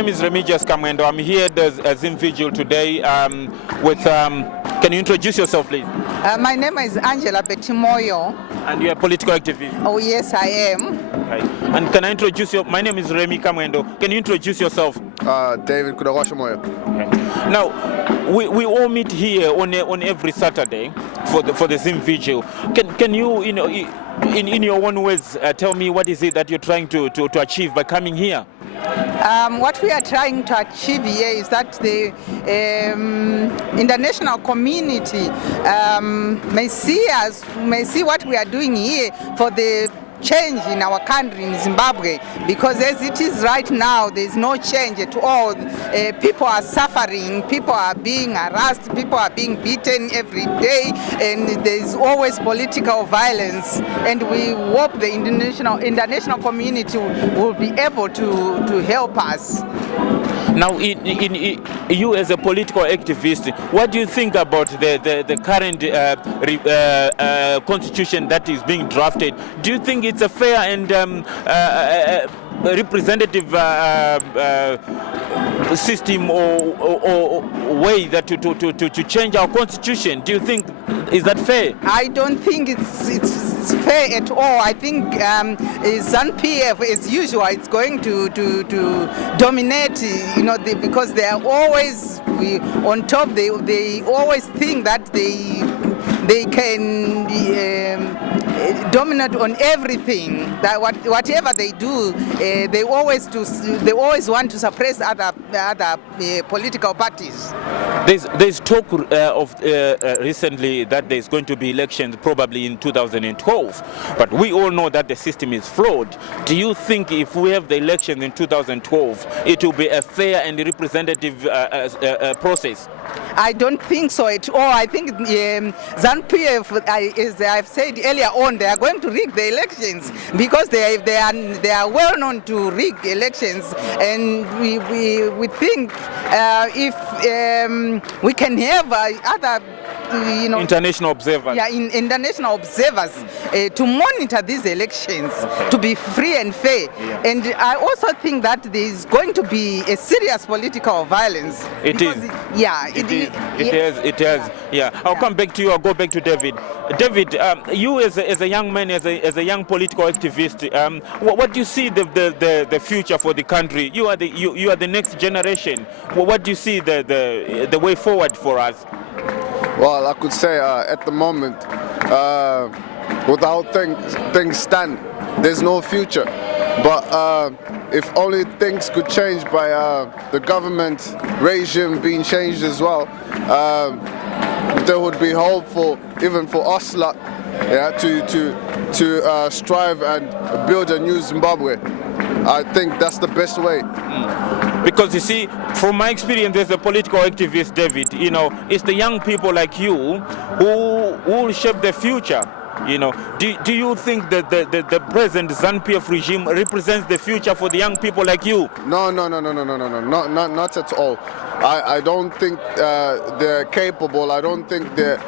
My name is Remigious Kamwendo. I'm here at the Zim Vigil today with, can you introduce yourself, please? My name is Angela Betimoyo. And you're a political activist? Oh, yes, I am. Okay. And can I introduce you? My name is Remi Kamwendo. Can you introduce yourself? David Kudawashamoyo. Okay. Now, we all meet here on every Saturday for the Zim Vigil. Can you, in your own words, tell me what is it that you're trying to achieve by coming here? What we are trying to achieve here is that the international community may see what we are doing here for the change in our country, in Zimbabwe, because as it is right now, there is no change at all. People are suffering, people are being harassed, people are being beaten every day, and there is always political violence. And we hope the international community will be able to help us. Now, you as a political activist, what do you think about the current constitution that is being drafted? Do you think it's a fair and representative system or way that to change our constitution? Do you think is that fair? I don't think it's fair at all. I think ZANU-PF, as usual, it's going to dominate. Because they are always on top. They always think that they can dominate on everything. That whatever they do, they always want to suppress other political parties. There's talk of recently that there's going to be elections probably in 2012, but we all know that the system is flawed. Do you think if we have the election in 2012, it will be a fair and representative process? I don't think so at all. I think ZANU-PF, as I've said earlier on, they are going to rig the elections because they are well known to rig elections, and we think if we can have other international observers. Yeah, international observers to monitor these elections to be free and fair. Yeah. And I also think that there is going to be a serious political violence. It is. Yeah, it is. Yeah. I'll come back to you. I'll go back to David. David, you as a young man, as a young political activist, what do you see the future for the country? You are the next generation. What do you see the way forward for us? Well, I could say at the moment, without things stand, there's no future. But if only things could change by the government regime being changed as well, there would be hope for even for us lot, to strive and build a new Zimbabwe. I think that's the best way. Because you see, from my experience as a political activist, David, it's the young people like you who will shape the future. Do you think that the present ZANU-PF regime represents the future for the young people like you? No, not at all. I don't think they're capable. I don't think they're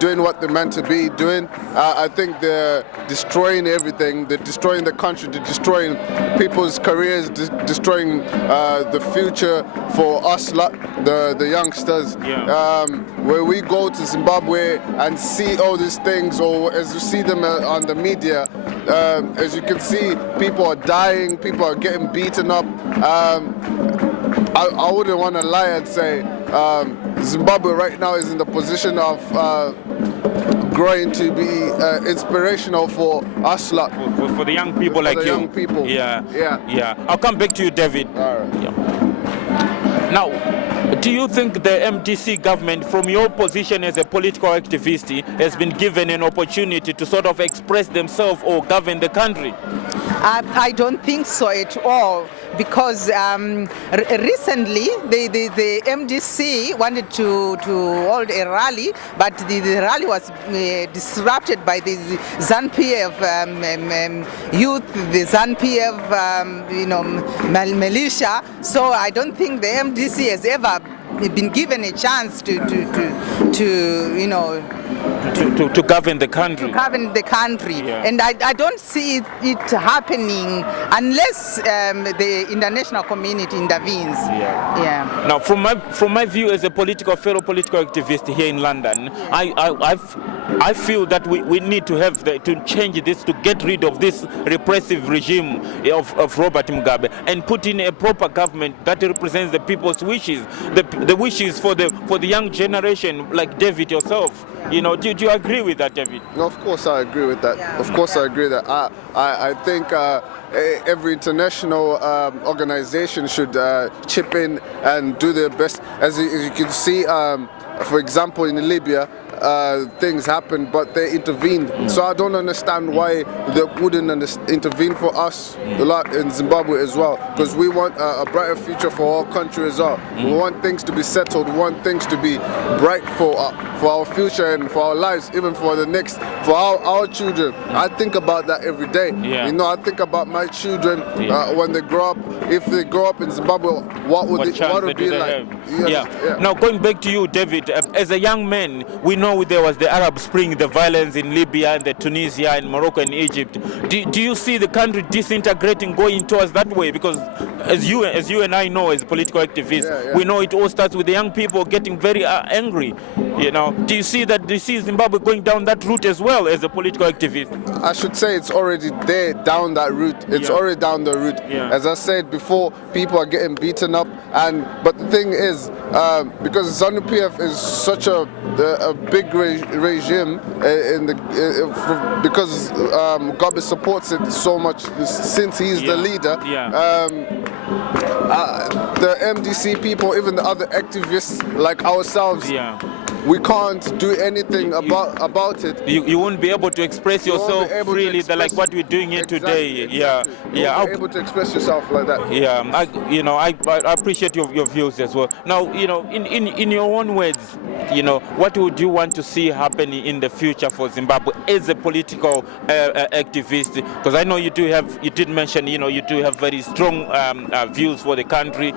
doing what they're meant to be doing. I think they're destroying everything. They're destroying the country. They're destroying people's careers. Destroying the future for us, the youngsters. Yeah. Where we go to Zimbabwe and see all these things, or as you see them on the media, as you can see, people are dying. People are getting beaten up. I wouldn't want to lie and say Zimbabwe right now is in the position of growing to be inspirational for us lot. For the young people like you. Young people. Yeah. I'll come back to you, David. All right. Yeah. Now, do you think the MDC government, from your position as a political activist, has been given an opportunity to sort of express themselves or govern the country? I don't think so at all, because recently the MDC wanted to hold a rally, but the rally was disrupted by the ZANU-PF youth, the ZANU-PF militia. So I don't think the MDC has ever been given a chance to to govern the country. Govern the country. Yeah. And I don't see it happening unless the international community intervenes. Yeah. Now, from my view as a fellow political activist here in London, I feel that we need to have to change this, to get rid of this repressive regime of Robert Mugabe and put in a proper government that represents the people's wishes, the wishes for the young generation like David yourself. You know, do you agree with that, David? No, of course I agree with that. Yeah. Of course I agree that. I think every international organization should chip in and do their best. As you can see, for example, in Libya, things happened, but they intervened. So I don't understand why they wouldn't intervene for us a lot in Zimbabwe as well, because we want a brighter future for our country as well. We want things to be settled. We want things to be bright for our future and for our lives, even for our children. I think about that every day. Yeah. You know, I think about my children when they grow up. If they grow up in Zimbabwe, what would it be like? Yeah. Now, going back to you, David, as a young man, we know there was the Arab Spring, the violence in Libya and the Tunisia and Morocco and Egypt. Do you see the country disintegrating, going towards that way? Because as you and I know, as political activists, we know it all starts with the young people getting very angry. You know, do you see Zimbabwe going down that route as well as a political activist? I should say it's already there, down that route. It's already down the route. Yeah. As I said before, people are getting beaten up, but the thing is, because ZANU-PF is such a big regime because Mugabe supports it so much since he's the leader. The MDC people, even the other activists like ourselves, we can't do anything about it. You won't be able to express yourself freely, like what we're doing here today. Exactly. You won't be able to express yourself like that. Yeah, I appreciate your views as well. Now, you know, in your own words, you know, what would you want to see happening in the future for Zimbabwe as a political activist? Because I know you did mention, you know, you do have very strong views for the country.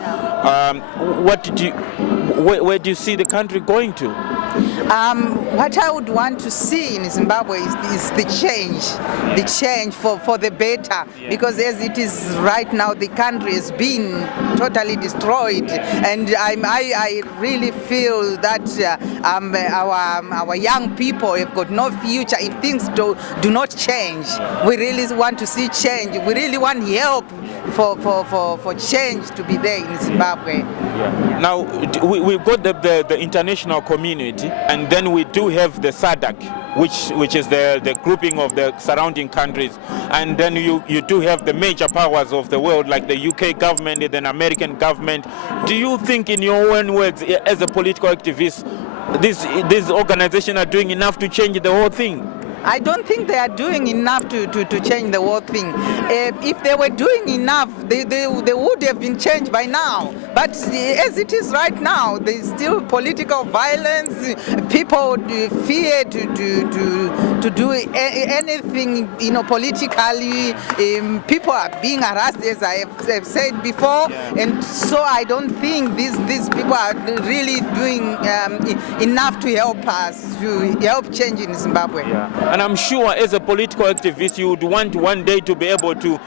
Where do you see the country going to? What I would want to see in Zimbabwe is the change for the better, because as it is right now, the country has been totally destroyed, and I really feel that our young people have got no future if things do not change. We really want to see change. We really want help for change to be there in Zimbabwe. Now, we've got the international community, and then we do have the SADC, which is the grouping of the surrounding countries, and then you do have the major powers of the world like the UK government and then American government. Do you think, in your own words, as a political activist, these organizations are doing enough to change the whole thing? I don't think they are doing enough to change the whole thing. If they were doing enough, they would have been changed by now. But as it is right now, there is still political violence. People fear to do anything, you know, politically. People are being harassed, as I have said before, and so I don't think these people are really doing enough to help us, to help change in Zimbabwe. And I'm sure, as a political activist, you would want one day to be able to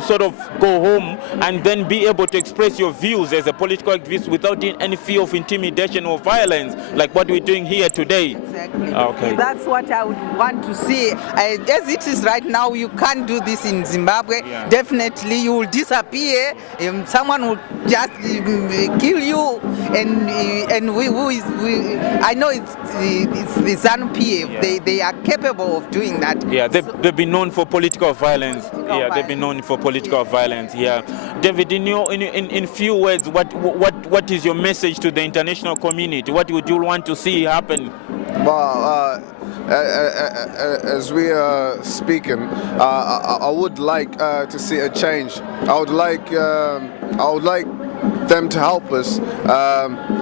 sort of go home and then be able to express your views as a political activist without any fear of intimidation or violence, like what we're doing here today. Exactly. Okay. That's what I would want to see. As it is right now, you can't do this in Zimbabwe. Definitely, you will disappear. Someone will just kill you, and I know it's the ZANU-PF. They are capable of doing that. They've been known for political violence. They've been known for political violence. David, in few words, what is your message to the international community? What would you want to see happen? Well, as we are speaking, I would like to see a change. I would like them to help us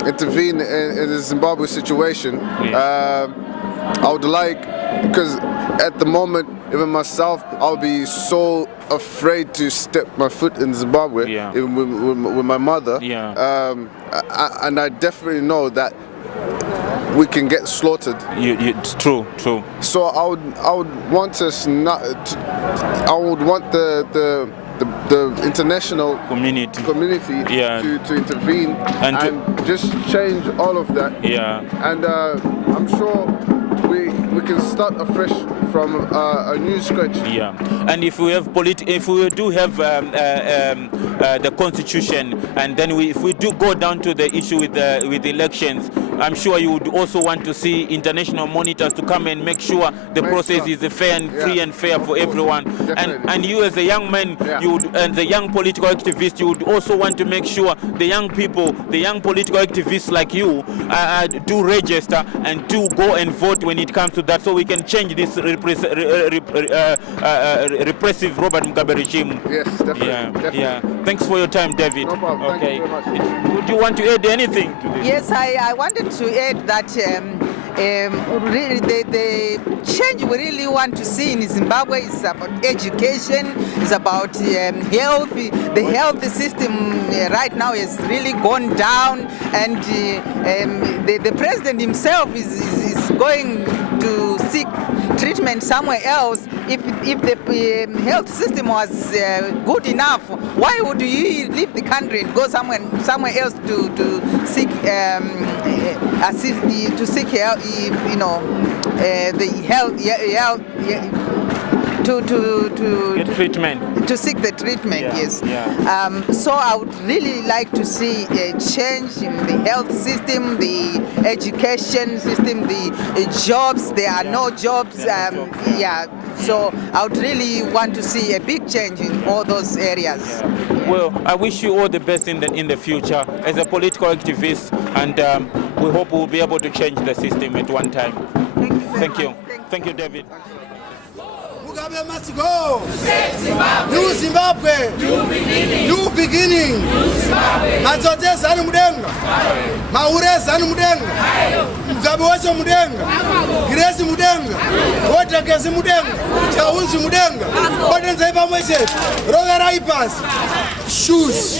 intervene in the Zimbabwe situation. I would like, because at the moment, even myself, I'll be so afraid to step my foot in Zimbabwe, even with my mother. And I definitely know that we can get slaughtered. It's true. So I would want us not. I would want the international community to intervene and just change all of that. Yeah. And I'm sure we can start afresh from a new scratch. Yeah. And if we have if we do have the constitution, and then if we do go down to the issue with the elections, I'm sure you would also want to see international monitors to come and make sure the process is fair and free and fair for everyone. And you as a young man, you would, and the young political activist, you would also want to make sure the young people, the young political activists like you, do register and do go and vote when it comes to that, so we can change this repressive Robert Mugabe regime. Yes, definitely. Yeah. Thanks for your time, David. No problem. Okay. Thank you very much. Would you want to add anything to this? Yes, I wanted to add that really the change we really want to see in Zimbabwe is about education, is about health. The health system right now has really gone down, and the president himself is going to seek treatment somewhere else. If the health system was good enough, why would you leave the country and go somewhere else to seek help? The health, to get treatment, to seek the treatment. Yes. Yeah. So I would really like to see a change in the health system, the education system, the jobs. There are no jobs. So I would really want to see a big change in all those areas. Yeah. Well, I wish you all the best in the future as a political activist, and we hope we'll be able to change the system at one time. Thank you. Thank you, David. Mugabe must go. New Zimbabwe. New beginning. Matsote zanu mudenga. Maure zanu mudenga. Mugabe wacho mudenga. Grace mudenga. Wota gezi mudenga. Chaunzi mudenga. Odenza ipa mwese. Rogera ipas. Shoes.